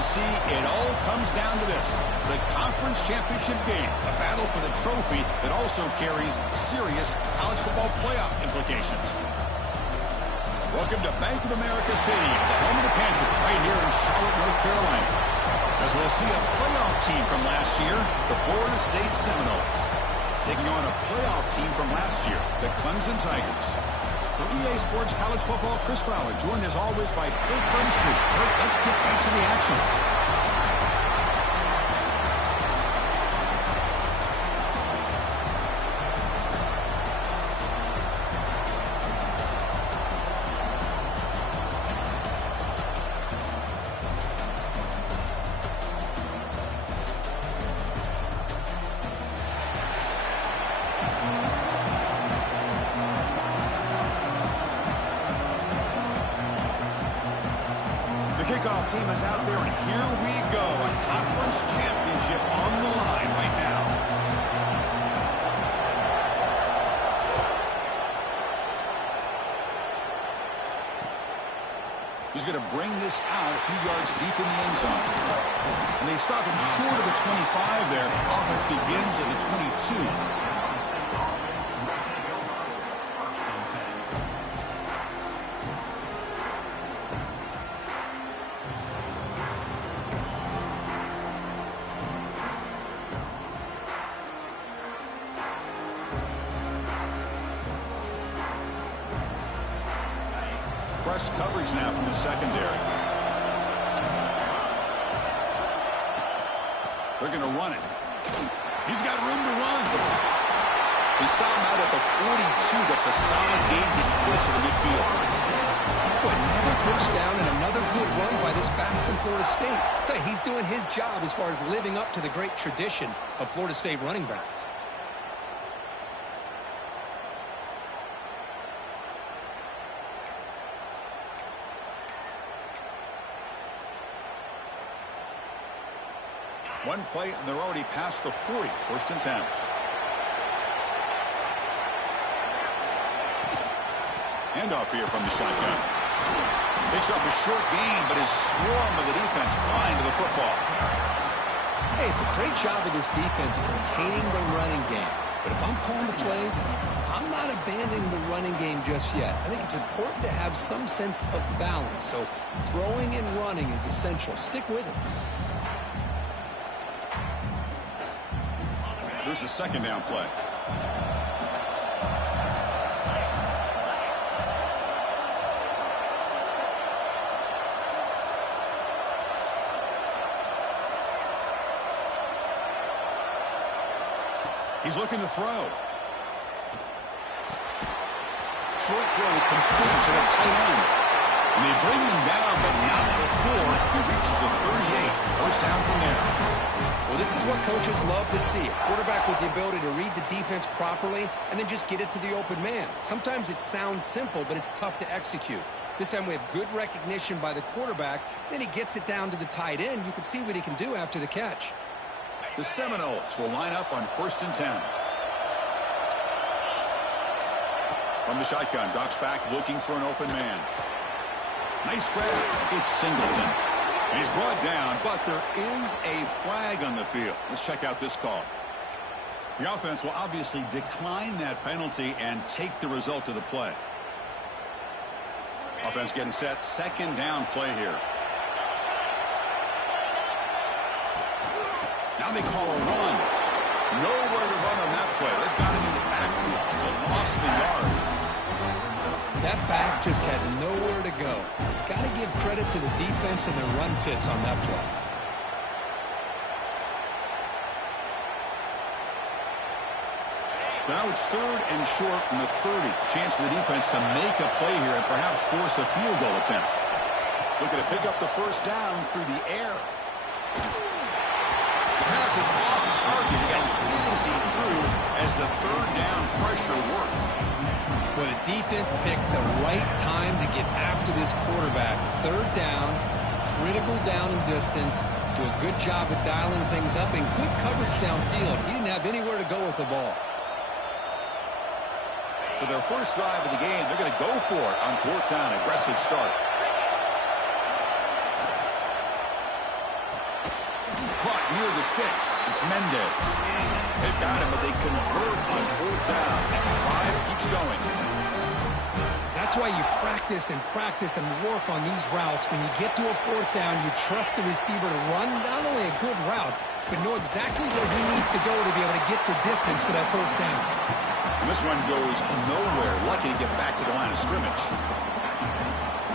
ACC, it all comes down to this. The conference championship game, a battle for the trophy that also carries serious college football playoff implications. Welcome to Bank of America Stadium, the home of the Panthers, right here in Charlotte, North Carolina. As we'll see a playoff team from last year, the Florida State Seminoles, taking on a playoff team from last year, the Clemson Tigers. For EA Sports College Football, Chris Fowler, joined as always by Kirk Burnstreet. Kirk, let's get back to the action. Kickoff team is out there, and here we go. A conference championship on the line right now. He's going to bring this out a few yards deep in the end zone. And they stop him short of the 25 there. Offense begins at the 22. Press coverage now from the secondary. They're going to run it. He's got room to run. They stop him out at the 42. That's a solid gain getting closer to midfield. Boy, another first down and another good run by this back from Florida State. He's doing his job as far as living up to the great tradition of Florida State running backs. One play, and they're already past the 40. First and 10. Handoff here from the shotgun. Picks up a short gain, but his swarm of the defense flying to the football. Hey, it's a great job of this defense containing the running game. But if I'm calling the plays, I'm not abandoning the running game just yet. I think it's important to have some sense of balance. So throwing and running is essential. Stick with it. Here's the second down play. He's looking to throw. Short throw complete to the tight end. And they bring him down, but not before he reaches the 38. First down from there. Well, this is what coaches love to see. A quarterback with the ability to read the defense properly and then just get it to the open man. Sometimes it sounds simple, but it's tough to execute. This time we have good recognition by the quarterback. Then he gets it down to the tight end. You can see what he can do after the catch. The Seminoles will line up on first and 10. From the shotgun, drops back looking for an open man. Nice grab. It's Singleton. He's brought down, but there is a flag on the field. Let's check out this call. The offense will obviously decline that penalty and take the result of the play. Offense getting set. Second down play here. Now they call a run. Nowhere to run on that play. They've got him in the backfield. It's a loss of a yard. That back just had nowhere to go. Got to give credit to the defense and their run fits on that play. So now it's third and short from the 30. Chance for the defense to make a play here and perhaps force a field goal attempt. Looking to pick up the first down through the air. The pass is off target and easy through as the third down pressure works. Well, the defense picks the right time to get after this quarterback. Third down, critical down and distance. Do a good job of dialing things up and good coverage downfield. He didn't have anywhere to go with the ball. So their first drive of the game, they're going to go for it on fourth down. Aggressive start. caught near the sticks. It's Mendez. They've got him, but they convert on 4th down, and the drive keeps going. That's why you practice and work on these routes. When you get to a 4th down, you trust the receiver to run not only a good route, but know exactly where he needs to go to be able to get the distance for that 1st down. And this one goes nowhere. Lucky to get back to the line of scrimmage.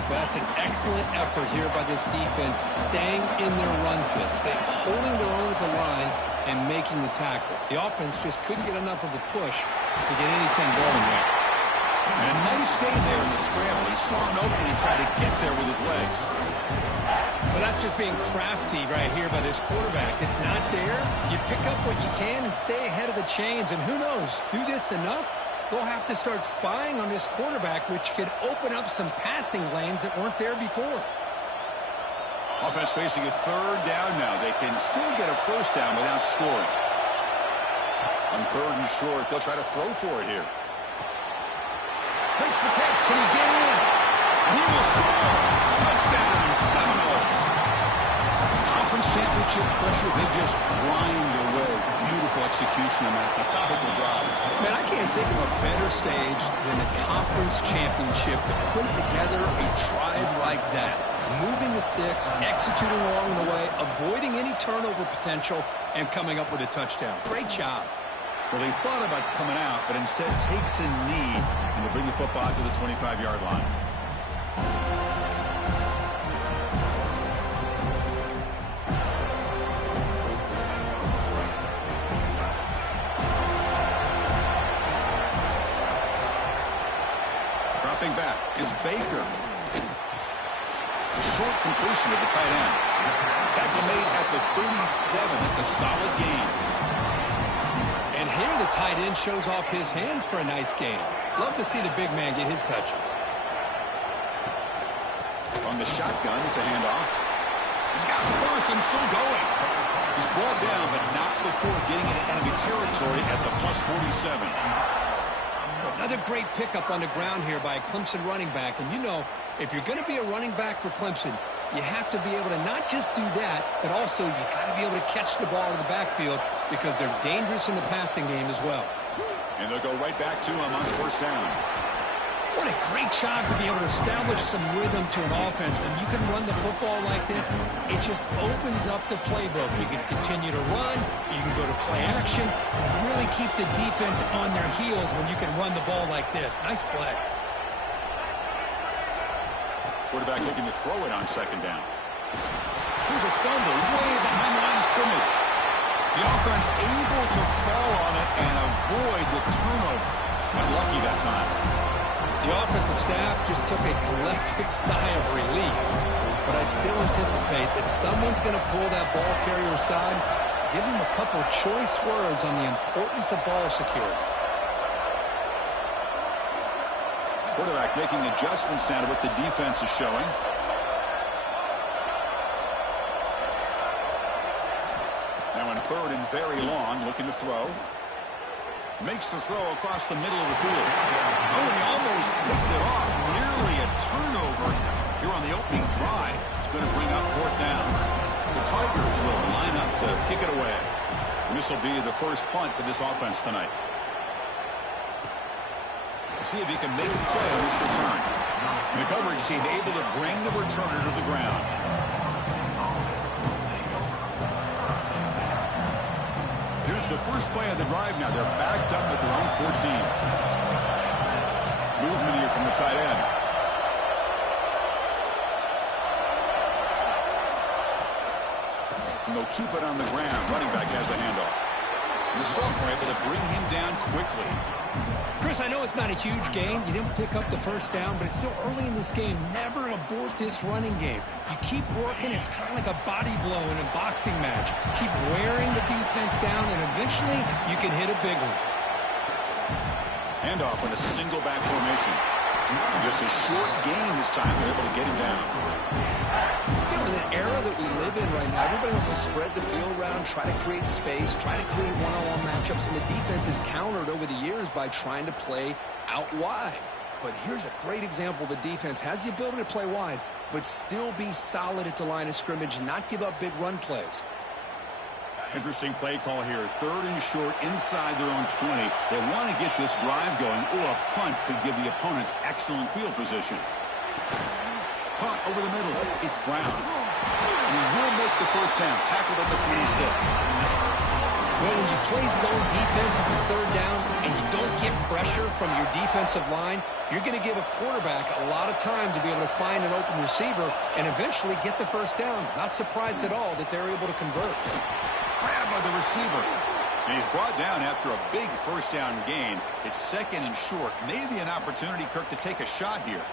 That's an excellent effort here by this defense, staying in their run fit, holding their own at the line and making the tackle. The offense just couldn't get enough of a push to get anything going there. And a nice gain there in the scramble. He saw an opening and tried to get there with his legs. Well, that's just being crafty right here by this quarterback. It's not there. You pick up what you can and stay ahead of the chains. And who knows, do this enough, they'll have to start spying on this quarterback, which could open up some passing lanes that weren't there before. Offense facing a 3rd down now. They can still get a 1st down without scoring. On 3rd and short, they'll try to throw for it here. Makes the catch. Can he get in? He will score. Touchdown, Seminoles. Conference championship pressure, they just grind away. Beautiful execution on that methodical drive. Man, I can't think of a better stage than the conference championship to put together a drive like that. Moving the sticks, executing along the way, avoiding any turnover potential, and coming up with a touchdown. Great job. Well, they thought about coming out, but instead takes a knee and will bring the football to the 25-yard line. Dropping back is Baker. A short completion of the tight end. Tackle made at the 37. That's a solid gain. And here the tight end shows off his hands for a nice gain. Love to see the big man get his touches. On the shotgun, it's a handoff. He's got the first and still going. He's brought down, but not before getting into enemy territory at the +47. Another great pickup on the ground here by a Clemson running back. And you know, if you're going to be a running back for Clemson, you have to be able to not just do that, but also you got to be able to catch the ball in the backfield because they're dangerous in the passing game as well. And they'll go right back to him on 1st down. What a great job to be able to establish some rhythm to an offense. When you can run the football like this, it just opens up the playbook. You can continue to run, you can go to play action, and really keep the defense on their heels when you can run the ball like this. Nice play. Quarterback looking to throw it on 2nd down. Here's a fumble way behind the line of scrimmage. The offense able to fall on it and avoid the turnover. Unlucky that time. The offensive staff just took a collective sigh of relief. But I'd still anticipate that someone's going to pull that ball carrier aside, give him a couple choice words on the importance of ball security. Quarterback making adjustments now to what the defense is showing. Now in 3rd and very long, looking to throw. Makes the throw across the middle of the field. Oh, he almost picked it off. Nearly a turnover here on the opening drive. It's going to bring up 4th down. The Tigers will line up to kick it away. And this will be the first punt for this offense tonight. We'll see if he can make a play on this return. And the coverage team able to bring the returner to the ground. Here's the first play of the drive now. They're backed up at their own 14. Movement here from the tight end. And they'll keep it on the ground. Running back has the handoff. And the Sultan were able to bring him down quickly. Chris, I know it's not a huge gain. You didn't pick up the 1st down, but it's still early in this game. Never abort this running game. You keep working. It's kind of like a body blow in a boxing match. Keep wearing the defense down, and eventually you can hit a big one. Handoff in a single back formation. And just a short gain this time. They're able to get him down. You know, in the era that we live in right now, everybody wants to spread the field around, try to create space, try to create one-on-one matchups, and the defense is countered over the years by trying to play out wide. But here's a great example. The defense has the ability to play wide, but still be solid at the line of scrimmage and not give up big run plays. Interesting play call here. 3rd and short inside their own 20. They want to get this drive going, or a punt could give the opponents excellent field position. Punt over the middle. It's Brown. And he will make the first down. Tackled at the 26. Well, when you play zone defense on 3rd down and you don't get pressure from your defensive line, you're going to give a quarterback a lot of time to be able to find an open receiver and eventually get the first down. Not surprised at all that they're able to convert. Grabbed by the receiver. And he's brought down after a big first down gain. It's 2nd and short. Maybe an opportunity, Kirk, to take a shot here.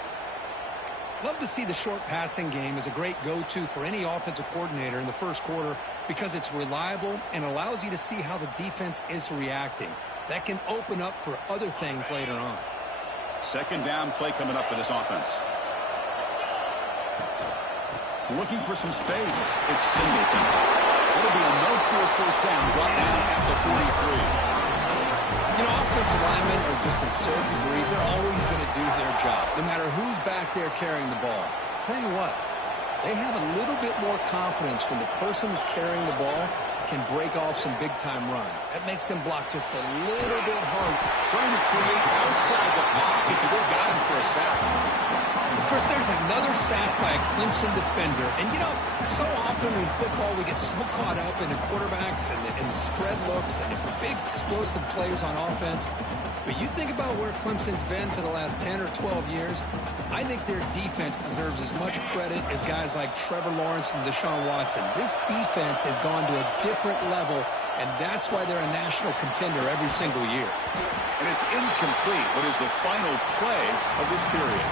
Love to see the short passing game as a great go-to for any offensive coordinator in the first quarter because it's reliable and allows you to see how the defense is reacting. That can open up for other things later on. 2nd down play coming up for this offense. Looking for some space. It's Singleton. It'll be enough for a first down, brought down at the 43. You know, offensive linemen are just a certain breed. They're always going to do their job, no matter who's back there carrying the ball. I'll tell you what, they have a little bit more confidence when the person that's carrying the ball can break off some big-time runs. That makes them block just a little bit harder. Trying to create outside the pocket, but they got him for a sack. Of course, there's another sack by a Clemson defender. And, you know, so often in football we get so caught up in the quarterbacks and the spread looks and the big explosive plays on offense. But you think about where Clemson's been for the last 10 or 12 years, I think their defense deserves as much credit as guys like Trevor Lawrence and Deshaun Watson. This defense has gone to a different level, and that's why they're a national contender every single year. And it's incomplete. What is the final play of this period?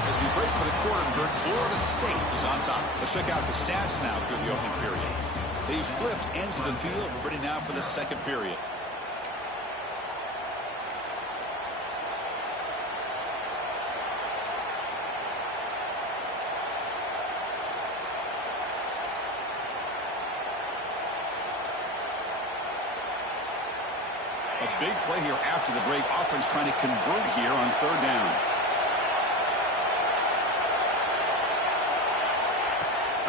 As we break for the quarter, Kirk, Florida State is on top. Let's check out the stats now through the opening period. They flipped into the field. We're ready now for the 2nd period. A big play here after the break. Offense trying to convert here on 3rd down.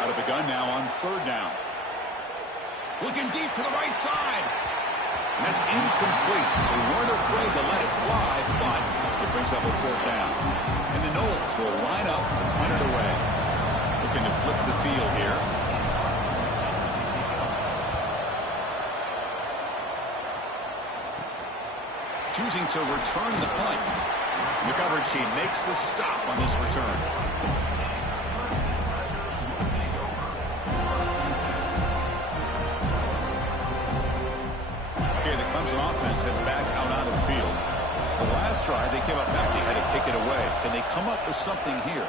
Out of the gun now on 3rd down. Looking deep to the right side. And that's incomplete. They weren't afraid to let it fly, but it brings up a 4th down. And the Noles will line up to punt it away. Looking to flip the field here. Choosing to return the punt. The coverage team makes the stop on this return. Clemson offense heads back out onto the field. The last drive, they came up empty, had to kick it away. Can they come up with something here?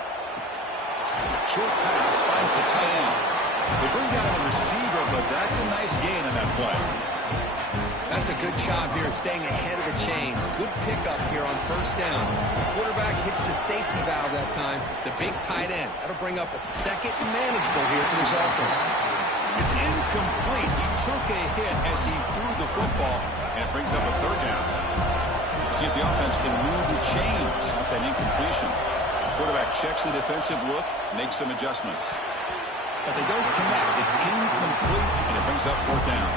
Short pass finds the tight end. They bring down the receiver, but that's a nice gain on that play. That's a good job here, staying ahead of the chains. Good pickup here on 1st down. The quarterback hits the safety valve that time, the big tight end. That'll bring up a 2nd and manageable here for this offense. It's incomplete. He took a hit as he threw the football, and it brings up a 3rd down. See if the offense can move the chains off that incompletion. Quarterback checks the defensive look, makes some adjustments. But they don't connect. It's incomplete, and it brings up 4th down.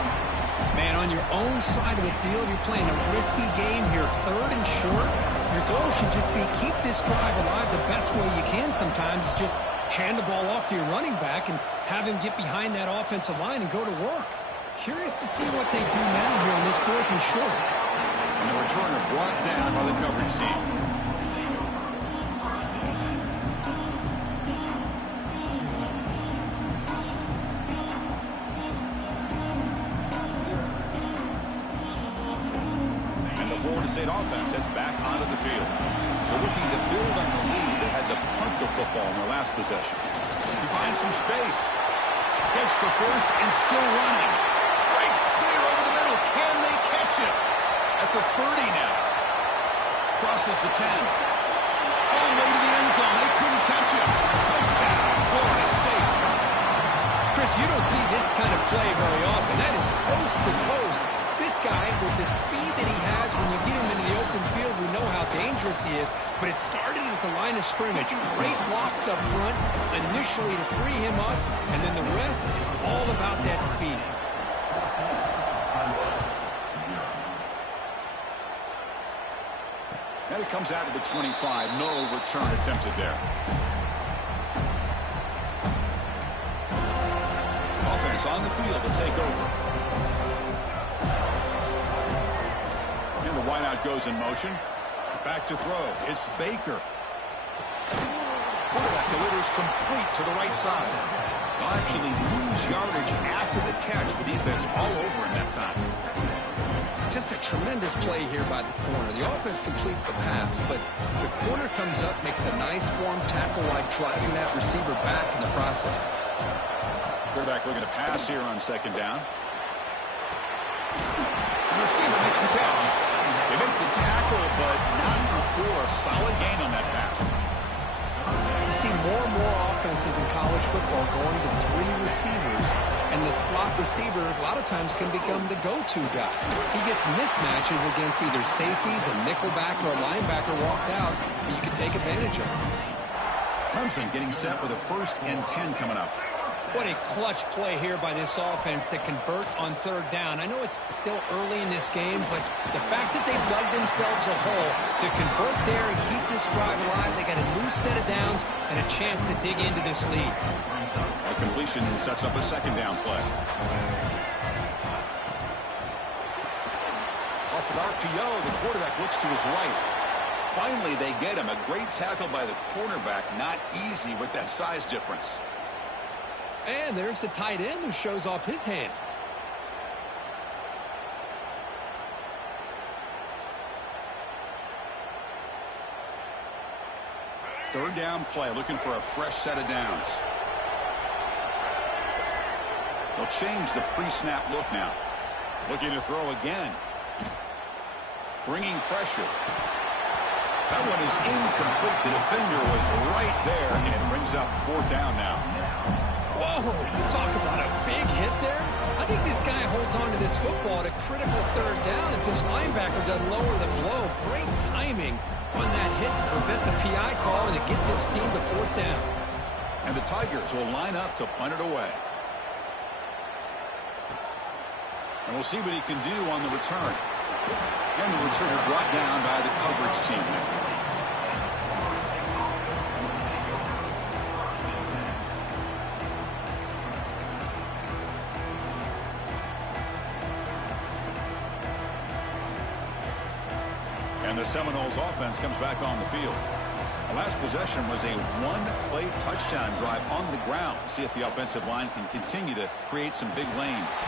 Man, on your own side of the field, you're playing a risky game here. 3rd and short. Your goal should just be keep this drive alive the best way you can sometimes. Is just hand the ball off to your running back and have him get behind that offensive line and go to work. Curious to see what they do now here on this 4th and short. And the returner brought down by the coverage team. And the Florida State offense heads back onto the field. They're looking to build on the lead. They had to punt the football in their last possession. He finds some space. Gets the first and still running. Breaks clear over the middle. Can they catch him? At the 30 now. Crosses the 10. All the way to the end zone. They couldn't catch him. Touchdown, Florida State. Chris, you don't see this kind of play very often. That is coast to coast. This guy, with the speed that he has, when you get him into the open field, we know how dangerous he is. But it started at the line of scrimmage. Great blocks up front, initially to free him up, and then the rest is all about that speed. And it comes out to the 25. No return attempted there. Offense on the field to take over. And the wideout goes in motion. Back to throw. It's Baker. Quarterback delivers complete to the right side. They'll actually lose yardage after the catch. The defense all over him that time. Just a tremendous play here by the corner. The offense completes the pass, but the corner comes up, makes a nice form tackle while driving that receiver back in the process. Quarterback looking to pass here on second down. The receiver makes the catch. They make the tackle, but not before a solid gain on that pass. You see more and more offenses in college football going to 3 receivers, and the slot receiver a lot of times can become the go-to guy. He gets mismatches against either safeties, a nickelback, or a linebacker walked out, and you can take advantage of it. Clemson getting set with a 1st and 10 coming up. What a clutch play here by this offense to convert on 3rd down. I know it's still early in this game, but the fact that they dug themselves a hole to convert there and keep this drive alive, they got a new set of downs and a chance to dig into this lead. A completion sets up a 2nd down play. Off an RPO, the quarterback looks to his right. Finally, they get him. A great tackle by the cornerback. Not easy with that size difference. And there's the tight end who shows off his hands. Third down play, looking for a fresh set of downs. They'll change the pre-snap look now. Looking to throw again. Bringing pressure. That one is incomplete. The defender was right there, and it brings up 4th down now. Whoa, you talk about a big hit there. I think this guy holds on to this football at a critical 3rd down if this linebacker doesn't lower the blow. Great timing on that hit to prevent the PI call and to get this team to 4th down. And the Tigers will line up to punt it away. And we'll see what he can do on the return. And the returner brought down by the coverage team. And the Seminoles offense comes back on the field. The last possession was a 1-play touchdown drive on the ground. See if the offensive line can continue to create some big lanes.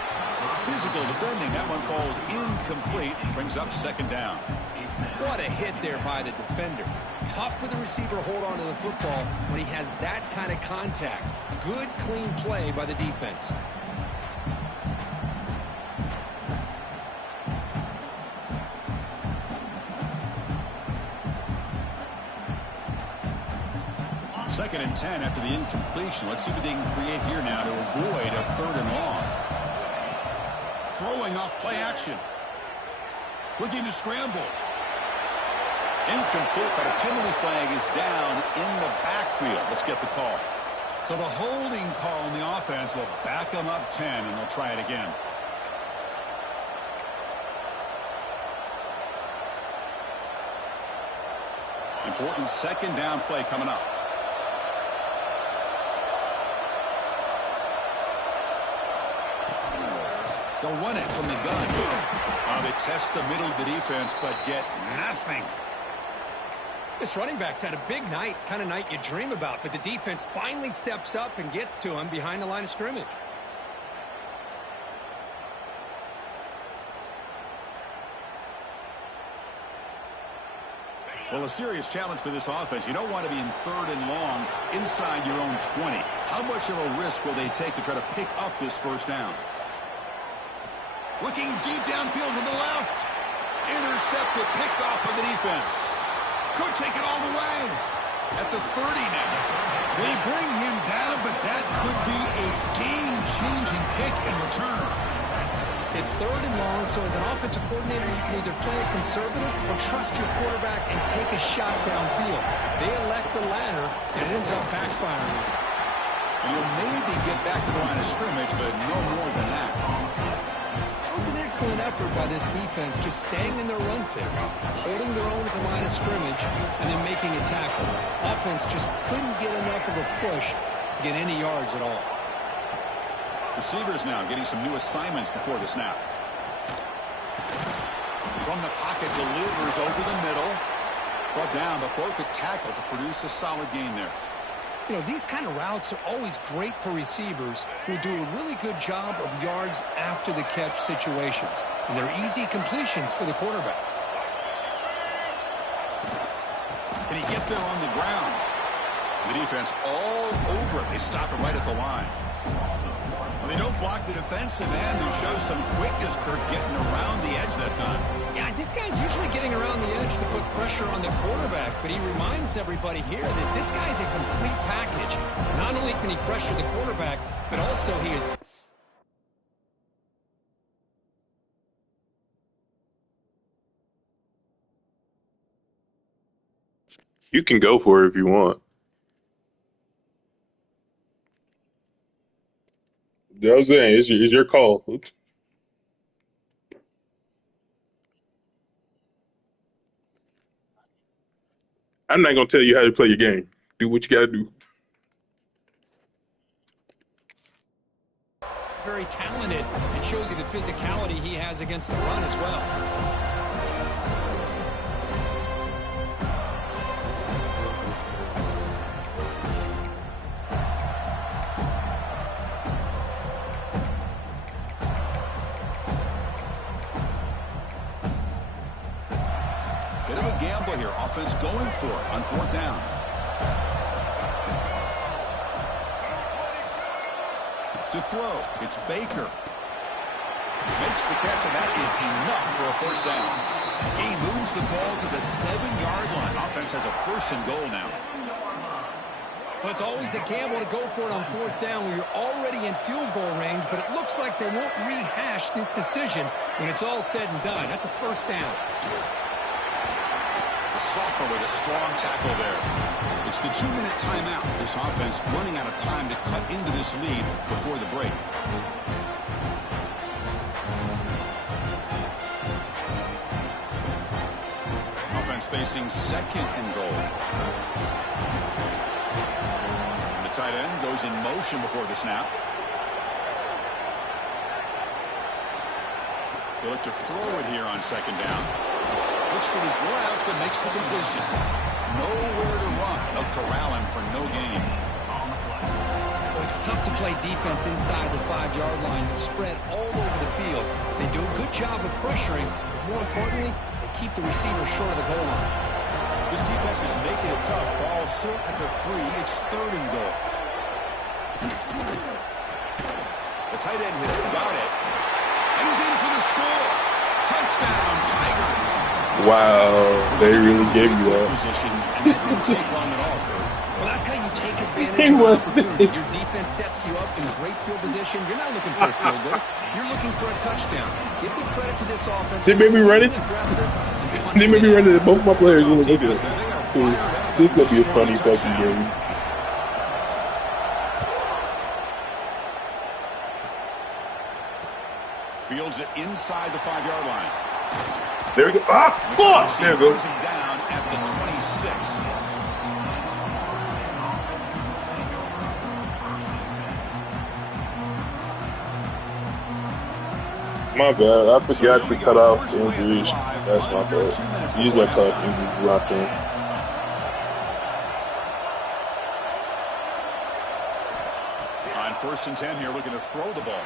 Physical defending. That one falls incomplete. Brings up 2nd down. What a hit there by the defender. Tough for the receiver to hold on to the football when he has that kind of contact. Good, clean play by the defense. Second and 10 after the incompletion. Let's see what they can create here now to avoid a 3rd and long. Throwing off play action. Looking to scramble. Incomplete, but a penalty flag is down in the backfield. Let's get the call. So the holding call on the offense will back them up 10, and they'll try it again. Important 2nd down play coming up. They'll run it from the gun. They test the middle of the defense, but get nothing. This running back's had a big night, kind of night you dream about, but the defense finally steps up and gets to him behind the line of scrimmage. Well, a serious challenge for this offense. You don't want to be in 3rd and long inside your own 20. How much of a risk will they take to try to pick up this 1st down? Looking deep downfield to the left. Intercepted, picked off by the defense. Could take it all the way. At the 30 now. They bring him down, but that could be a game-changing pick in return. It's 3rd and long, so as an offensive coordinator, you can either play it conservative or trust your quarterback and take a shot downfield. They elect the latter, and it ends up backfiring. And you'll maybe get back to the line of scrimmage, but no more than that. That was an excellent effort by this defense, just staying in their run fix, holding their own at the line of scrimmage, and then making a tackle. Offense just couldn't get enough of a push to get any yards at all. Receivers now getting some new assignments before the snap. From the pocket, delivers over the middle. Brought down, but broke a tackle to produce a solid gain there. You know, these kind of routes are always great for receivers who do a really good job of yards after the catch situations. And they're easy completions for the quarterback. Can he get there on the ground? The defense all over it. They stop it right at the line. Well, they don't block the defensive end and show some quickness, Kirk, getting around the edge that time. Yeah, this guy's usually getting around the edge to put pressure on the quarterback, but he reminds everybody here that this guy's a complete package. Not only can he pressure the quarterback, but also he is... You can go for it if you want. I was saying, it's your call. I'm not going to tell you how to play your game. Do what you got to do. Very talented and shows you the physicality he has against the run as well. Bit of a gamble here. Offense going for it on fourth down. To throw, it's Baker. Makes the catch, and that is enough for a first down. He moves the ball to the 7-yard line. Offense has a first and goal now. Well, it's always a gamble to go for it on fourth down when you're already in field goal range, but it looks like they won't rehash this decision when it's all said and done. That's a first down. The sophomore with a strong tackle there. It's the 2-minute timeout. This offense running out of time to cut into this lead before the break. Offense facing second and goal. And the tight end goes in motion before the snap. They look to throw it here on second down. Looks to his left and makes the completion. Nowhere to run. They'll corral him for no gain. Well, it's tough to play defense inside the 5-yard line. They're spread all over the field. They do a good job of pressuring, but more importantly, they keep the receiver short of the goal line. This defense is making it tough. Ball still at the 3. It's third and goal. The tight end has got it. And he's in for the score. Touchdown, Tigers. Wow, they really gave you that. Position, and that didn't take long at all, Kurt. Well, that's how you take advantage of opportunity. Your defense sets you up in a great field position. You're not looking for a field goal. You're looking for a touchdown. Give the credit to this offense. They made me run it. They made me run it. Both my players were looking at it. This is going to be a funny fucking game. Fields it inside the 5-yard line. There we go. Ah, fuck! There it goes. Down at the 26. My bad. I forgot to cut off the injuries. That's my bad. Usually I cut off injuries last time. On first and 10 here, looking to throw the ball.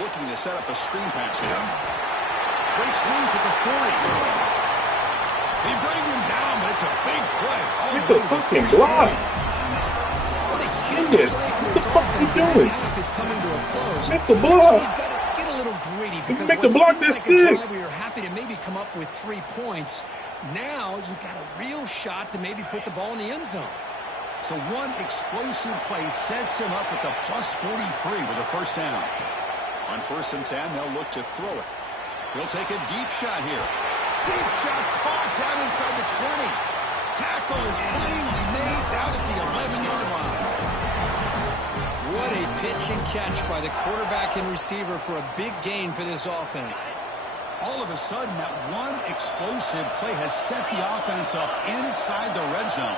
Looking to set up a screen pass here. Breaks loose at the 40. He brings him down, but it's a big play. Get the fucking block. Goodness, what the fuck are you doing? Make the block. Get a little greedy because make the block, that's 6. You're happy to maybe come up with 3 points. Now you got a real shot to maybe put the ball in the end zone. So one explosive play sets him up at the plus 43 with a first down. On first and 10, they'll look to throw it. He'll take a deep shot here. Deep shot caught down inside the 20. Tackle is finally made down at the 11-yard line. What a pitch and catch by the quarterback and receiver for a big gain for this offense. All of a sudden, that one explosive play has set the offense up inside the red zone.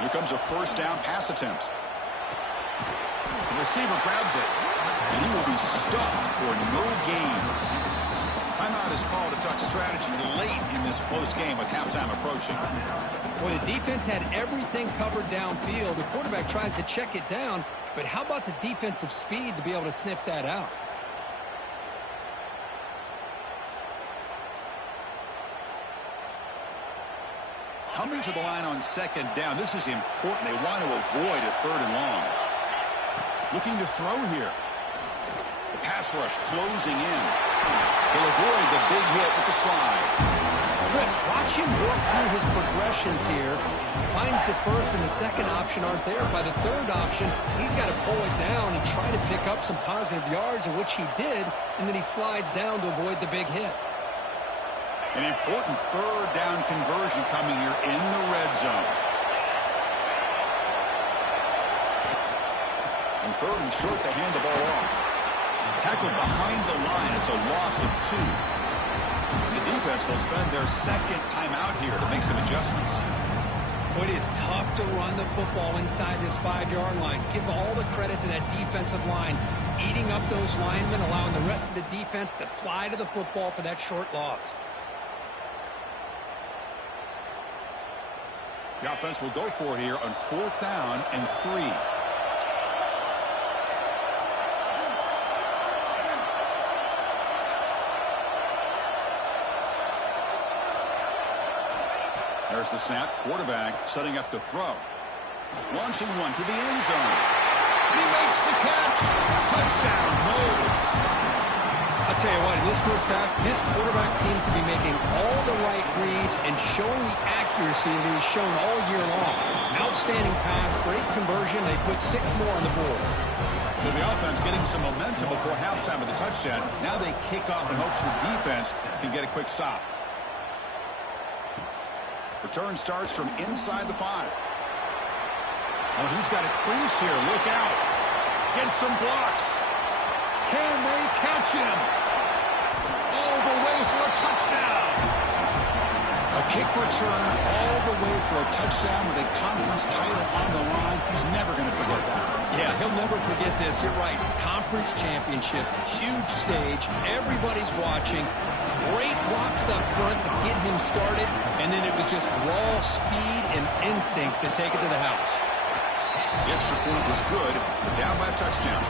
Here comes a first down pass attempt. The receiver grabs it, and he will be stuffed for no gain. Timeout is called to talk strategy late in this close game with halftime approaching. Boy, the defense had everything covered downfield. The quarterback tries to check it down, but how about the defensive speed to be able to sniff that out? Coming to the line on second down, this is important. They want to avoid a third and long. Looking to throw here. The pass rush closing in. He'll avoid the big hit with the slide. Chris, watch him work through his progressions here. Finds the first and the second option aren't there. By the third option, he's got to pull it down and try to pick up some positive yards, of which he did, and then he slides down to avoid the big hit. An important third down conversion coming here in the red zone. And third and short, they hand the ball off. Tackled behind the line. It's a loss of 2. The defense will spend their second timeout here to make some adjustments. It is tough to run the football inside this 5-yard line. Give all the credit to that defensive line, eating up those linemen, allowing the rest of the defense to fly to the football for that short loss. The offense will go for here on 4th down and 3. There's the snap. Quarterback setting up to throw. Launching one to the end zone. And he makes the catch. Touchdown, Knowles. I'll tell you what, in this first half, this quarterback seems to be making all the right reads and showing the accuracy that he's shown all year long. An outstanding pass, great conversion. They put 6 more on the board. So the offense getting some momentum before halftime with the touchdown. Now they kick off in hopes the defense can get a quick stop. Return starts from inside the 5. Oh, he's got a crease here. Look out. Gets some blocks. Can they catch him? All the way for a touchdown. A kick return all the way for a touchdown with a conference title on the line. He's never going to forget that. Yeah, he'll never forget this. You're right. Conference championship, huge stage. Everybody's watching. Great blocks up front to get him started. And then it was just raw speed and instincts to take it to the house. The extra point was good. Down by a touchdown,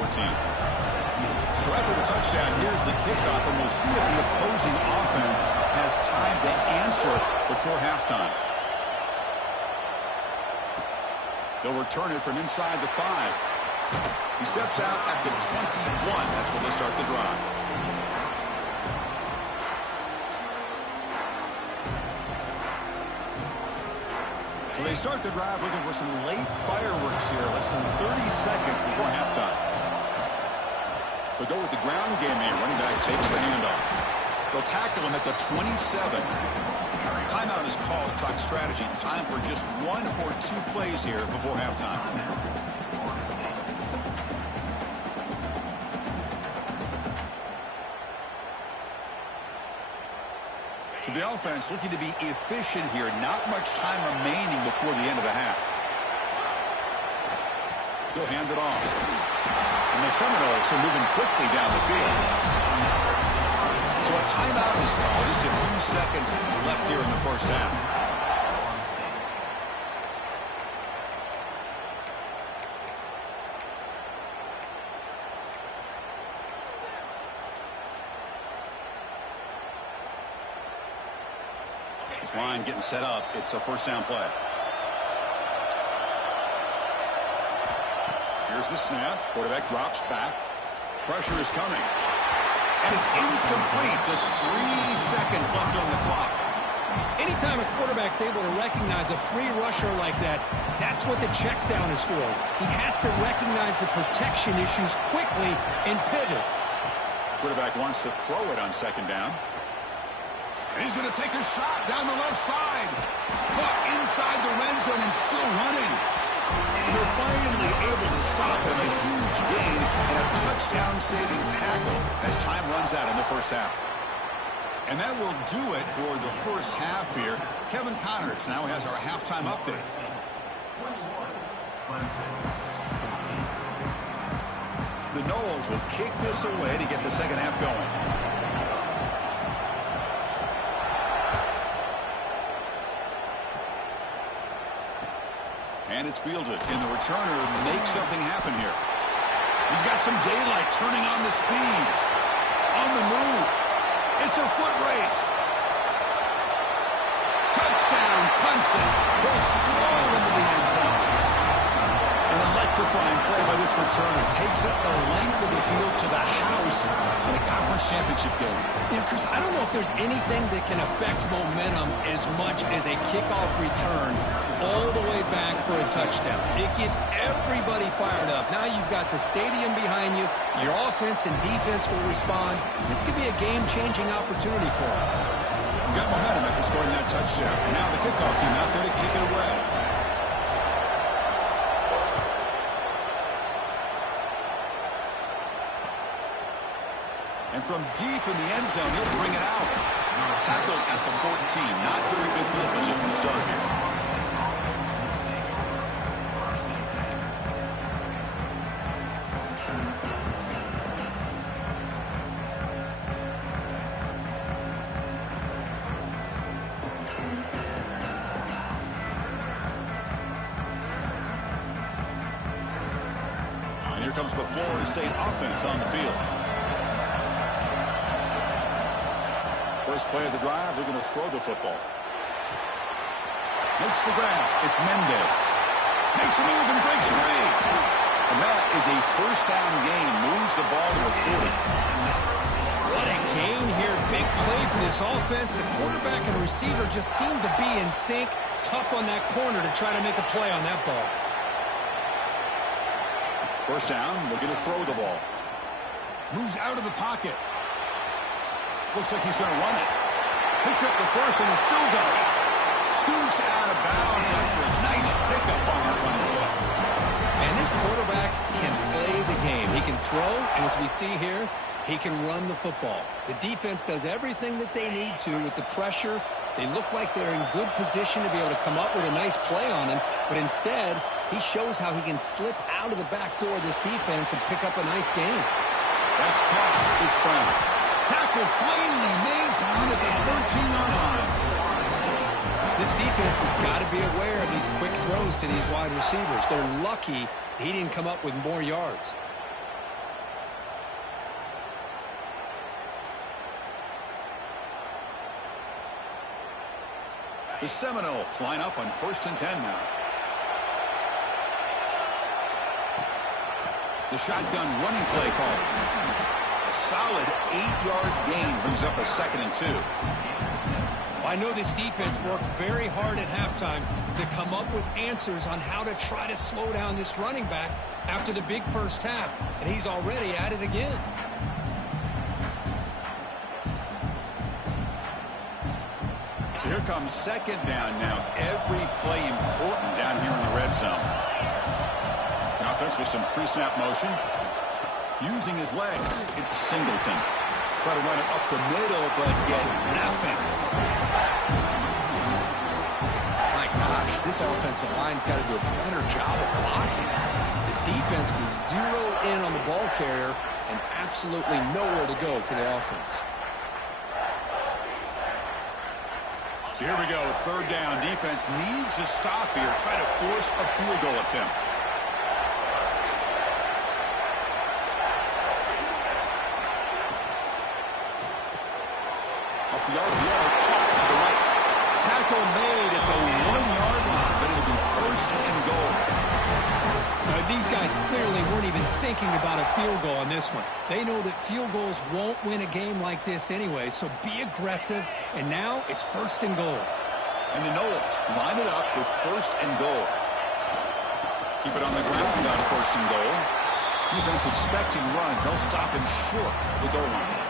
21-14. So after the touchdown, here's the kickoff, and we'll see if the opposing offense has time to answer before halftime. They'll return it from inside the 5. He steps out at the 21. That's where they'll start the drive. So they start the drive looking for some late fireworks here, less than 30 seconds before halftime. They'll go with the ground game here. Running back takes the handoff. They'll tackle him at the 27. Timeout is called to talk strategy. Time for just 1 or 2 plays here before halftime. So the offense looking to be efficient here. Not much time remaining before the end of the half. He'll hand it off. And the Seminoles are moving quickly down the field. So a timeout is called. Just a few seconds left here in the first half. This line getting set up. It's a first down play. Here's the snap. Quarterback drops back. Pressure is coming. And it's incomplete. Just 3 seconds left on the clock. Anytime a quarterback's able to recognize a free rusher like that, that's what the check down is for. He has to recognize the protection issues quickly and pivot. Quarterback wants to throw it on second down. And he's going to take a shot down the left side. Caught inside the red zone and still running. They're finally able to stop him. A huge gain and a touchdown-saving tackle as time runs out in the first half. And that will do it for the first half here. Kevin Connors now has our halftime update. The Noles will kick this away to get the second half going. And it's fielded. And the returner makes something happen here. He's got some daylight turning on the speed. On the move. It's a foot race. Touchdown, Clemson. Will stroll into the end zone. An electrifying play by this returner. Takes it the length of the field to the house in a conference championship game. You know, Chris, I don't know if there's anything that can affect momentum as much as a kickoff return all the way back for a touchdown. It gets everybody fired up. Now you've got the stadium behind you. Your offense and defense will respond. This could be a game-changing opportunity for them. You got momentum after scoring that touchdown. Now the kickoff team out there to kick it away. And from deep in the end zone, he'll bring it out. Tackled at the 14. Not very good field position to start here. And here comes the Florida State offense on the field. First play of the drive, they're going to throw the football. Makes the grab. It's Mendez. Makes a move and breaks free. And that is a first down gain. Moves the ball to the 40. What a gain here. Big play for this offense. The quarterback and receiver just seem to be in sync. Tough on that corner to try to make a play on that ball. First down, looking to throw the ball. Moves out of the pocket. Looks like he's going to run it. Picks up the first and is still going. Scoots out of bounds after a nice pickup on that running foot. And this quarterback can play the game. He can throw, and as we see here, he can run the football. The defense does everything that they need to with the pressure. They look like they're in good position to be able to come up with a nice play on him, but instead, he shows how he can slip out of the back door of this defense and pick up a nice gain. That's caught. It's Brown. Tackle finally made down at the 13-yard line. This defense has got to be aware of these quick throws to these wide receivers. They're lucky he didn't come up with more yards. The Seminoles line up on 1st and 10 now. The shotgun running play call. A solid 8-yard gain brings up a 2nd and 2. I know this defense worked very hard at halftime to come up with answers on how to try to slow down this running back after the big first half, and he's already at it again. So here comes 2nd down now. Every play important down here in the red zone. The offense with some pre-snap motion. Using his legs, it's Singleton. Try to run it up the middle, but get nothing. My gosh, this offensive line's got to do a better job of blocking. The defense was zeroed in on the ball carrier and absolutely nowhere to go for the offense. So here we go, 3rd down. Defense needs a stop here. Try to force a field goal attempt. Off the RPO, caught to the right. Tackle made at the 1-yard line, but it'll be 1st and goal. These guys clearly weren't even thinking about a field goal on this one. They know that field goals won't win a game like this anyway, so be aggressive, and now it's 1st and goal. And the Noles line it up with 1st and goal. Keep it on the ground on 1st and goal. Defense expecting run. They'll stop him short of the goal line.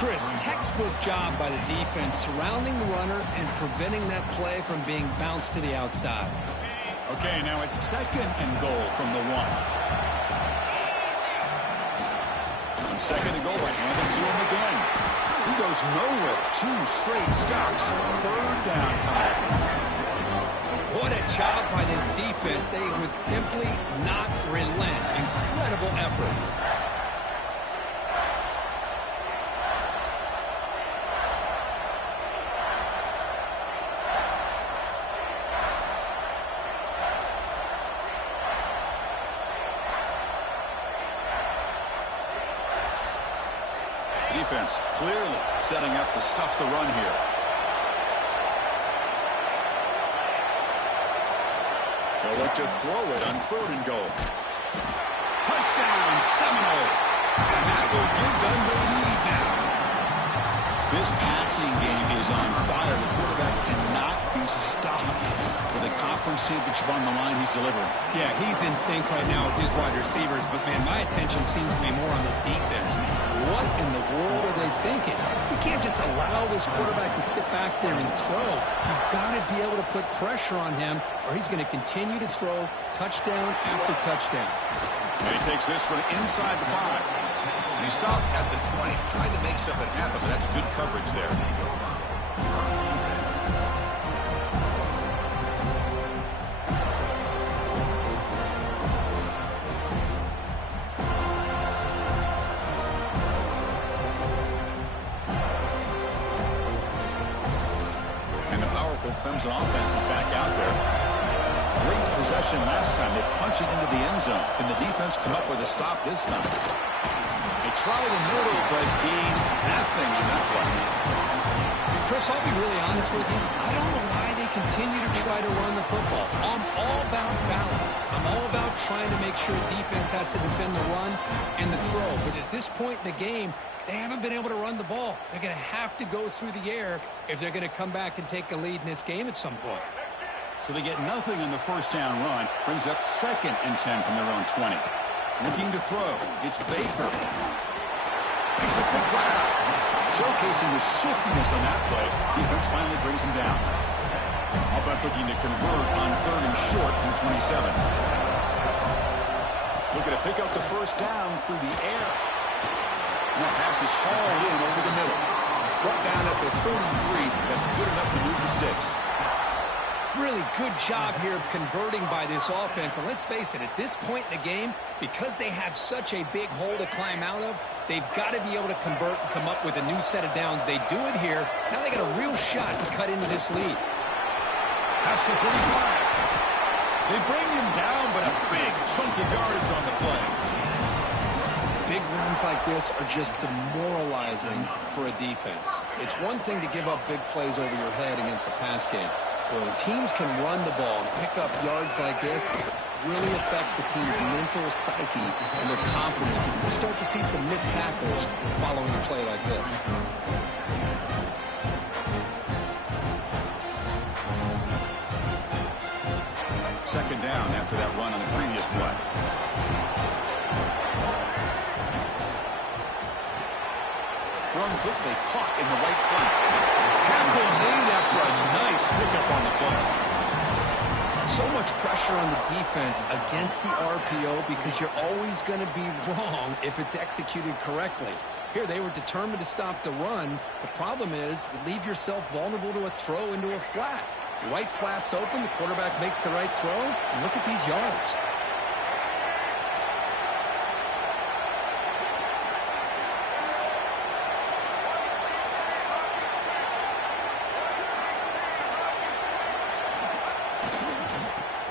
Chris, textbook job by the defense surrounding the runner and preventing that play from being bounced to the outside. Okay, now it's 2nd and goal from the 1. On 2nd and goal, they hand it to him again. He goes nowhere. 2 straight stops. 3rd down, Kyle. What a job by this defense. They would simply not relent. Incredible effort. Defense clearly setting up the stuff to run here. They'll look to throw it on 3rd and goal. Touchdown, Seminoles. And that will give them the lead now. This passing game is on fire. The quarterback cannot be stopped. With a conference championship on the line, he's delivering. Yeah, he's in sync right now with his wide receivers, but, man, my attention seems to be more on the defense. What in the world are they thinking? You can't just allow this quarterback to sit back there and throw. You've got to be able to put pressure on him, or he's going to continue to throw touchdown after touchdown. And he takes this from inside the 5. And he stopped at the 20, tried to make something happen, but that's good coverage there. Clemson offense is back out there. Great possession last time. They punch it into the end zone. Can the defense come up with a stop this time? They try the middle, but gain nothing on that play. Chris, I'll be really honest with you. I don't know why they continue to try to run the football. I'm all about balance. I'm all about trying to make sure defense has to defend the run and the throw. But at this point in the game, they haven't been able to run the ball. They're going to have to go through the air if they're going to come back and take a lead in this game at some point. So they get nothing on the 1st down run. Brings up 2nd and 10 from their own 20. Looking to throw. It's Baker. Makes a quick route. Showcasing the shiftiness on that play. Defense finally brings him down. Offense looking to convert on 3rd and short from the 27. Looking to pick up the 1st down through the air. And that pass is hauled in over the middle. Brought down at the 33. That's good enough to move the sticks. Really good job here of converting by this offense. And let's face it, at this point in the game, because they have such a big hole to climb out of, they've got to be able to convert and come up with a new set of downs. They do it here. Now they got a real shot to cut into this lead. That's the 45. They bring him down, but a big chunk of yardage on the play. Big runs like this are just demoralizing for a defense. It's one thing to give up big plays over your head against the pass game. When teams can run the ball and pick up yards like this, it really affects the team's mental psyche and their confidence. And we'll start to see some missed tackles following a play like this. Second down after that run on the previous play. Thrown quickly, caught in the right flank. Tackle made after a nice pickup on the play. So much pressure on the defense against the RPO because you're always going to be wrong if it's executed correctly. Here, they were determined to stop the run. The problem is you leave yourself vulnerable to a throw into a flat. Right flat's open, the quarterback makes the right throw, and look at these yards.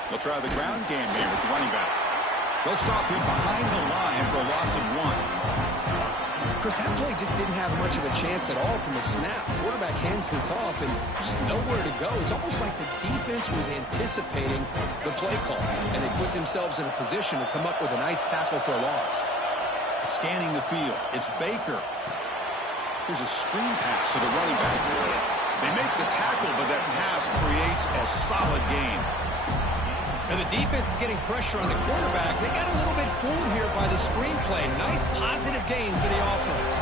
They'll try the ground game here with the running back. They'll stop him behind the line for a loss of 1. Chris, that play just didn't have much of a chance at all from the snap. The quarterback hands this off and just nowhere to go. It's almost like the defense was anticipating the play call, and they put themselves in a position to come up with a nice tackle for a loss. Scanning the field, it's Baker. Here's a screen pass to the running back. They make the tackle, but that pass creates a solid gain. And the defense is getting pressure on the quarterback. They got a little bit fooled here by the screen play. Nice positive gain for the offense.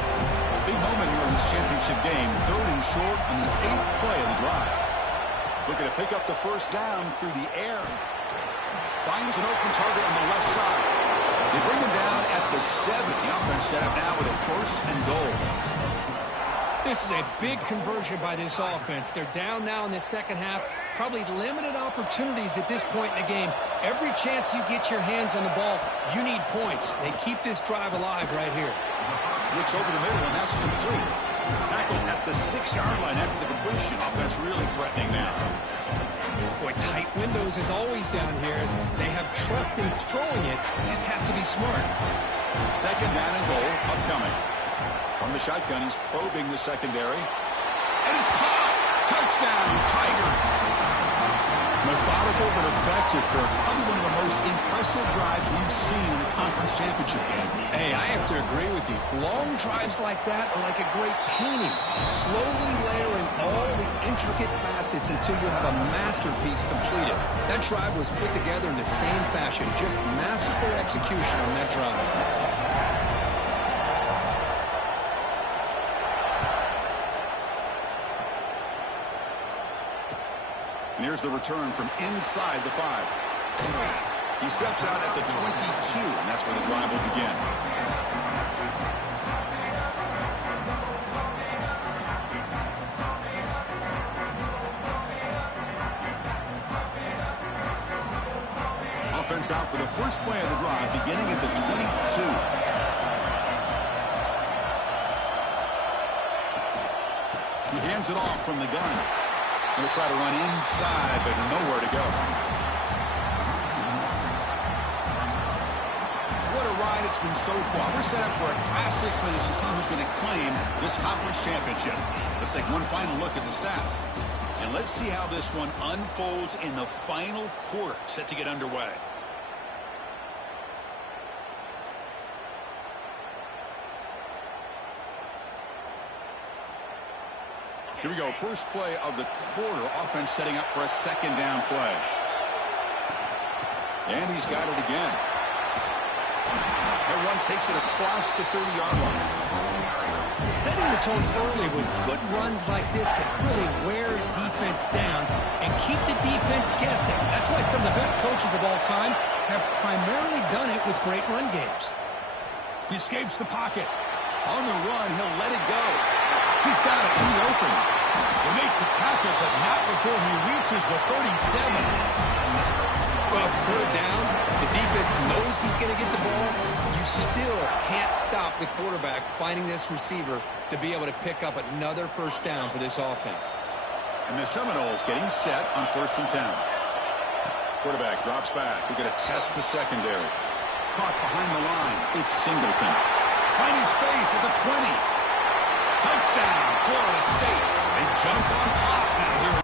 Big moment here in this championship game. 3rd and short on the 8th play of the drive. Looking to pick up the 1st down through the air. finds an open target on the left side. They bring him down at the 7. The offense set up now with a 1st and goal. This is a big conversion by this offense. They're down now in the second half. Probably limited opportunities at this point in the game. Every chance you get your hands on the ball, you need points. They keep this drive alive right here. Looks over the middle, and that's complete. Tackled at the 6-yard line after the completion. Offense really threatening now. Boy, tight windows is always down here. They have trust in throwing it. You just have to be smart. 2nd down and goal upcoming. From the shotgun, he's probing the secondary. And it's caught! Touchdown, Tigers! Methodical but effective, Kirk. Probably one of the most impressive drives we've seen in the conference championship game. Hey, I have to agree with you. Long drives like that are like a great painting. Slowly layering all the intricate facets until you have a masterpiece completed. That drive was put together in the same fashion. Just masterful execution on that drive. And here's the return from inside the 5. He steps out at the 22, and that's where the drive will begin. Offense out for the first play of the drive, beginning at the 22. He hands it off from the gun. Going to try to run inside, but nowhere to go. What a ride it's been so far. We're set up for a classic finish to see who's going to claim this conference championship. Let's take one final look at the stats. And let's see how this one unfolds in the final quarter, set to get underway. Here we go. First play of the quarter. Offense setting up for a 2nd down play. And he's got it again. That one takes it across the 30-yard line. Setting the tone early with good runs like this can really wear defense down and keep the defense guessing. That's why some of the best coaches of all time have primarily done it with great run games. He escapes the pocket. On the run, he'll let it go. He's got it in the open. They make the tackle, but not before he reaches the 37. Well, it's 3rd down. The defense knows he's going to get the ball. You still can't stop the quarterback finding this receiver to be able to pick up another 1st down for this offense. And the Seminoles getting set on 1st and 10. Quarterback drops back. We're going to test the secondary. Caught behind the line. It's Singleton. Finding space at the 20. Touchdown, Florida State. They jump on top now here.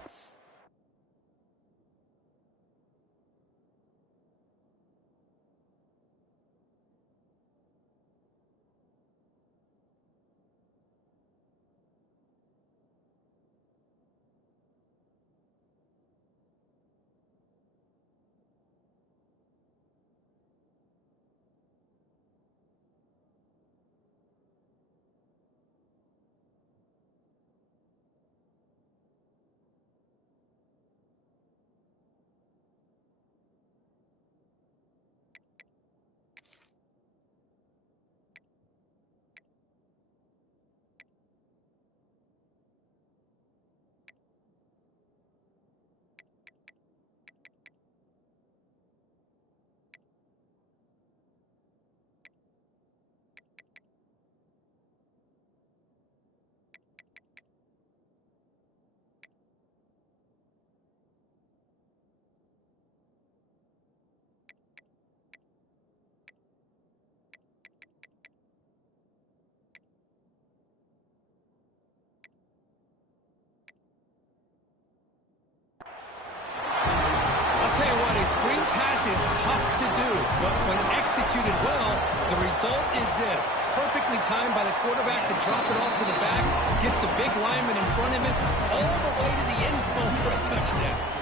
Screen pass is tough to do, but when executed well, the result is this. Perfectly timed by the quarterback to drop it off to the back, gets the big lineman in front of it, all the way to the end zone for a touchdown.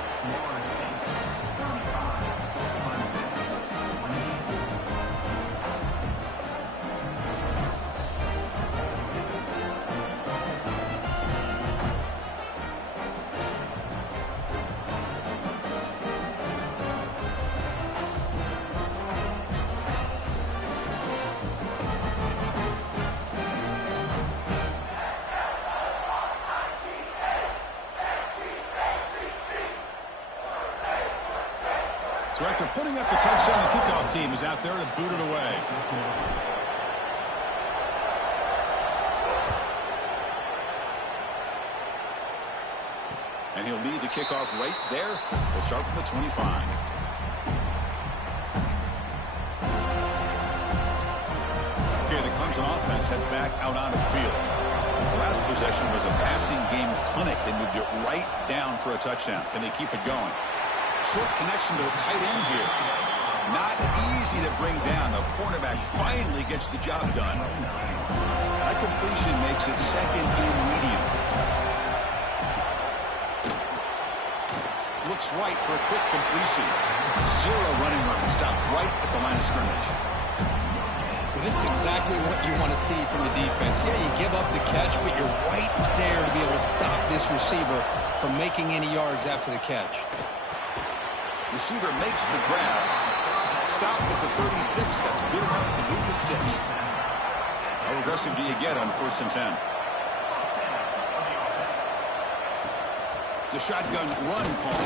So after putting up a touchdown, the kickoff team is out there to boot it away. And he'll lead the kickoff right there. We'll start from the 25. Okay, the Clemson offense heads back out onto the field. The last possession was a passing game clinic. They moved it right down for a touchdown. Can they keep it going? Short connection to the tight end here. Not easy to bring down. The cornerback finally gets the job done. That completion makes it second and medium. Looks right for a quick completion. Zero running room. Stopped right at the line of scrimmage. Well, this is exactly what you want to see from the defense. Yeah, you give up the catch, but you're right there to be able to stop this receiver from making any yards after the catch. Receiver makes the grab. Stopped at the 36. That's good enough to move the sticks. How aggressive do you get on 1st and 10? It's a shotgun run call.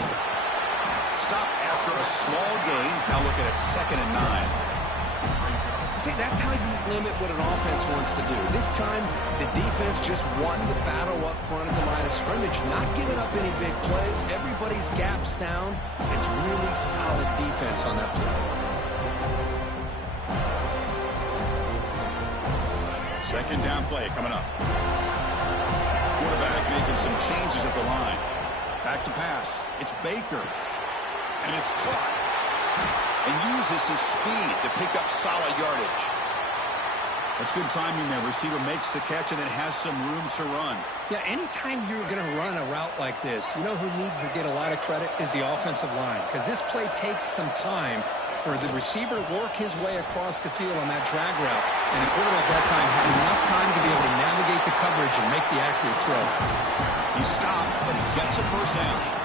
Stop after a small gain. Now look at it, 2nd and 9. See, that's how you limit what an offense wants to do. This time, the defense just won the battle up front at the line of scrimmage, not giving up any big plays. Everybody's gap sound. It's really solid defense on that play. 2nd down play coming up. Quarterback making some changes at the line. Back to pass. It's Baker. And it's caught. And uses his speed to pick up solid yardage. That's good timing there. Receiver makes the catch and then has some room to run. Yeah, anytime you're going to run a route like this, you know who needs to get a lot of credit is the offensive line. Because this play takes some time for the receiver to work his way across the field on that drag route. And the quarterback that time had enough time to be able to navigate the coverage and make the accurate throw. He stopped, but he gets a 1st down.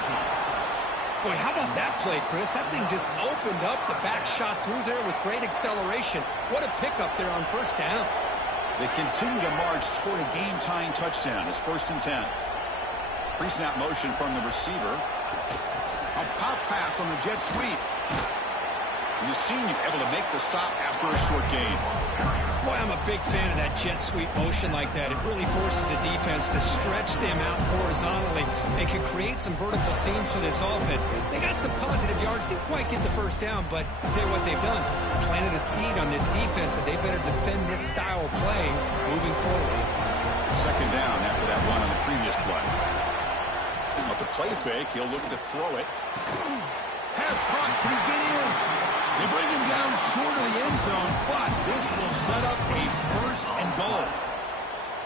Boy, how about that play, Chris? That thing just opened up. The back shot through there with great acceleration. What a pickup there on 1st down. They continue to march toward a game-tying touchdown. It's 1st and 10. Pre-snap motion from the receiver. A pop pass on the jet sweep. And the senior able to make the stop after a short gain. Boy, I'm a big fan of that jet sweep motion like that. It really forces the defense to stretch them out horizontally and can create some vertical seams for this offense. They got some positive yards. Didn't quite get the 1st down, but I'll tell you what they've done. Planted a seed on this defense that they better defend this style of play moving forward. 2nd down after that run on the previous play. With the play fake, he'll look to throw it. Pass caught. Can he get in? They bring him down short of the end zone, but this will set up a 1st and goal.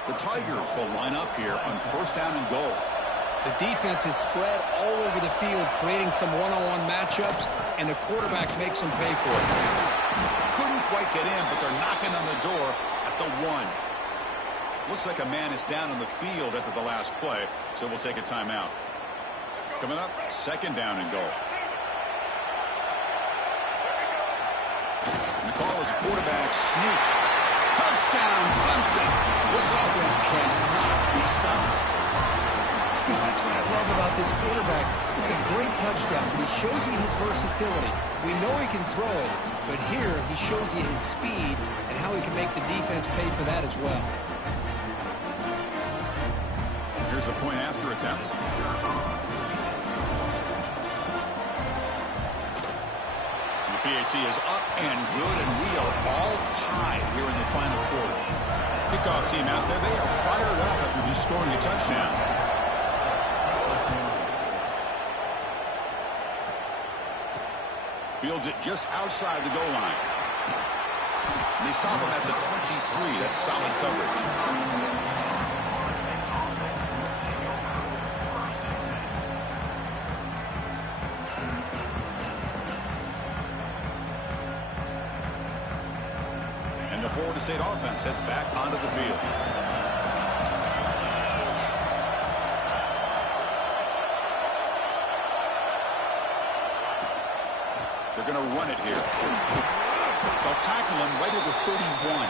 The Tigers will line up here on 1st down and goal. The defense is spread all over the field, creating some one-on-one matchups, and the quarterback makes them pay for it. Couldn't quite get in, but they're knocking on the door at the 1. Looks like a man is down on the field after the last play, so we'll take a timeout. Coming up, 2nd down and goal. And the call is a quarterback sneak. Touchdown, Clemson. This offense cannot be stopped. Because that's what I love about this quarterback. It's a great touchdown, but he shows you his versatility. We know he can throw it, but here he shows you his speed and how he can make the defense pay for that as well. Here's a point after attempt. PAT is up and good, and we are all tied here in the final quarter. Kickoff team out there, they are fired up after just scoring a touchdown. Fields it just outside the goal line. And they stop him at the 23. That's solid coverage. And the Florida State offense heads back onto the field. They're going to run it here. They'll tackle him right at the 31.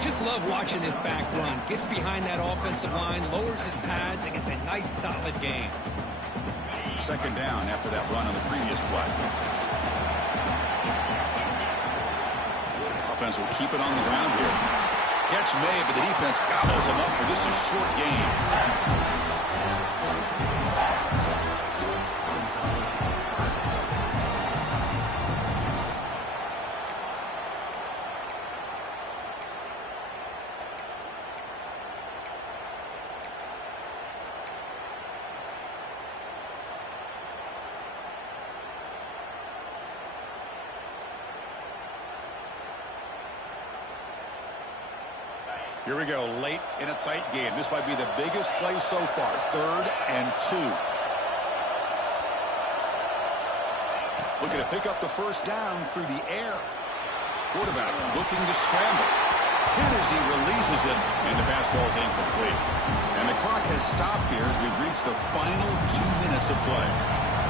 Just love watching this back run. Gets behind that offensive line, lowers his pads, and gets a nice, solid gain. Second down after that run on the previous play. Offense will keep it on the ground here. Catch made, but the defense gobbles him up for just a short gain. Here we go, late in a tight game. This might be the biggest play so far. 3rd and 2. Looking to pick up the first down through the air. Quarterback looking to scramble. Hit as he releases it, and the pass ball is incomplete. And the clock has stopped here as we've reached the final 2 minutes of play.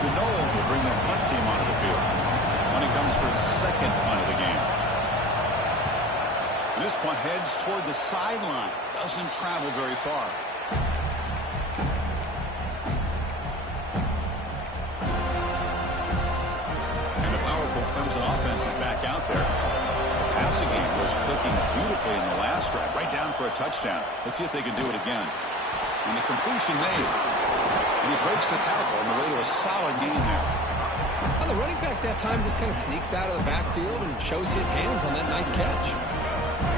The Knowles will bring their punt team onto the field when it comes for his second punt of the game. This punt heads toward the sideline. Doesn't travel very far. And the powerful Clemson offense is back out there. The passing game was clicking beautifully in the last drive. Right down for a touchdown. Let's see if they can do it again. And the completion made. And he breaks the tackle on the way to a solid gain there. Well, the running back that time just kind of sneaks out of the backfield and shows his hands on that nice catch.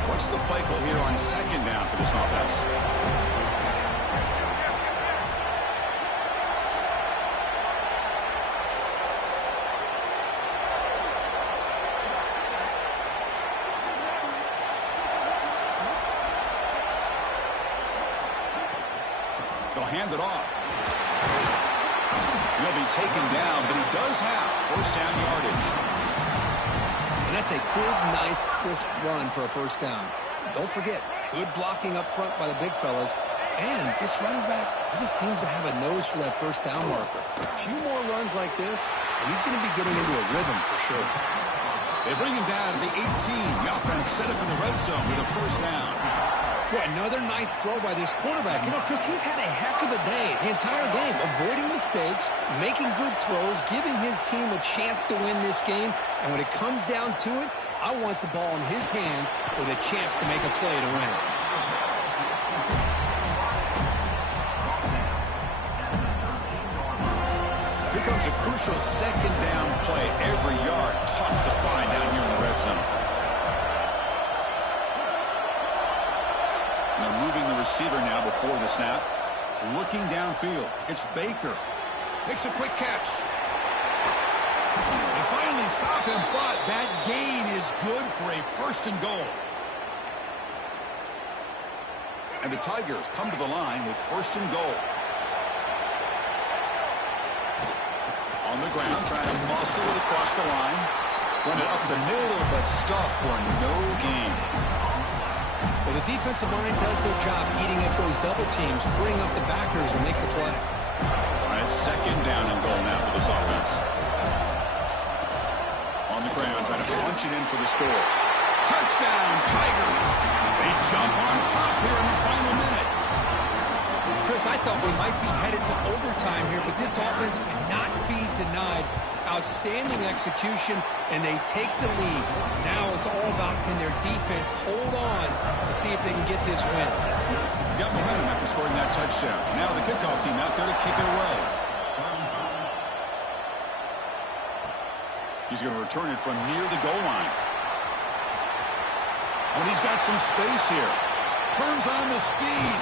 What's the play call here on second down for this offense? They'll hand it off. He'll be taken down, but he does have first down yardage. And that's a good, nice, crisp run for a first down. Don't forget, good blocking up front by the big fellas. And this running back, he just seems to have a nose for that first down marker. A few more runs like this, and he's going to be getting into a rhythm for sure. They bring him down to the 18. The offense set up in the red zone with a first down. Boy, another nice throw by this quarterback. You know, Chris, he's had a heck of a day the entire game, avoiding mistakes, making good throws, giving his team a chance to win this game. And when it comes down to it, I want the ball in his hands with a chance to make a play to win it. Here comes a crucial second down play. Every yard tough to find down here in the red zone. They're moving the receiver now before the snap. Looking downfield. It's Baker. Makes a quick catch. They finally stop him, but that gain is good for a first and goal. And the Tigers come to the line with first and goal. On the ground, trying to muscle it across the line. Run it up the middle, but stuffed for no gain. Well, the defensive line does their job eating up those double teams, freeing up the backers to make the play. All right, second down and goal now for this offense. On the ground, trying to punch it in for the score. Touchdown, Tigers! They jump on top here in the final minute. Chris, I thought we might be headed to overtime here, but this offense would not be denied. Outstanding execution, and they take the lead. Now it's all about can their defense hold on to see if they can get this win. Got momentum after scoring that touchdown. Now the kickoff team out there to kick it away. He's going to return it from near the goal line. And he's got some space here. Turns on the speed.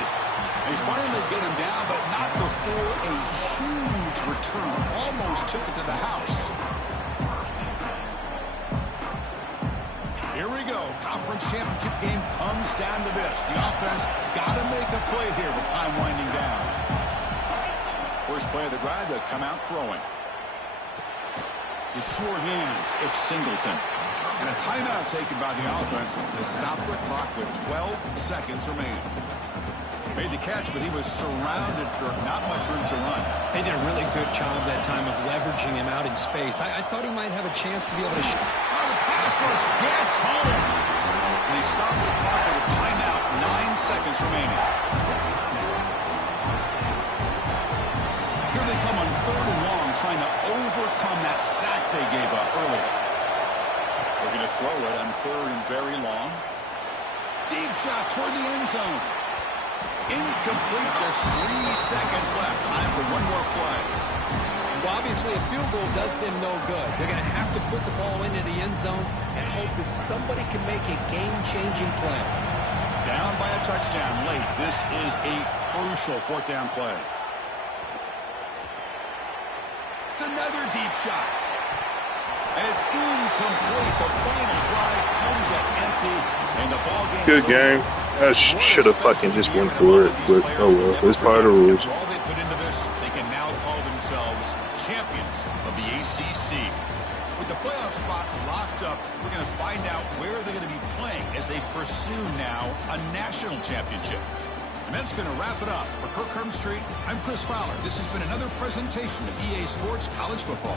They finally get him down, but not before a huge return. Almost took it to the house. Here we go. Conference championship game comes down to this. The offense got to make a play here with time winding down. First play of the drive, they'll come out throwing. His sure hands, it's Singleton. And a timeout taken by the offense to stop the clock with 12 seconds remaining. Made the catch, but he was surrounded for not much room to run. They did a really good job that time of leveraging him out in space. I thought he might have a chance to be able to shoot. Oh, the pass rush gets home. And they stopped the clock with a they gave up earlier. We're going to throw it on 3rd and very long. Deep shot toward the end zone. Incomplete, just 3 seconds left. Time for one more play. Well, obviously, a field goal does them no good. They're going to have to put the ball into the end zone and hope that somebody can make a game-changing play. Down by a touchdown late. This is a crucial 4th down play. It's another deep shot. And it's incomplete. The final drive comes up empty, and the ball game. Good game. I should have fucking just went for it, but oh well. It's part of the rules. All they put into this, they can now call themselves champions of the ACC. With the playoff spot locked up, we're going to find out where they're going to be playing as they pursue now a national championship. And that's going to wrap it up. For Kirk Hermstreet, I'm Chris Fowler. This has been another presentation of EA Sports College Football.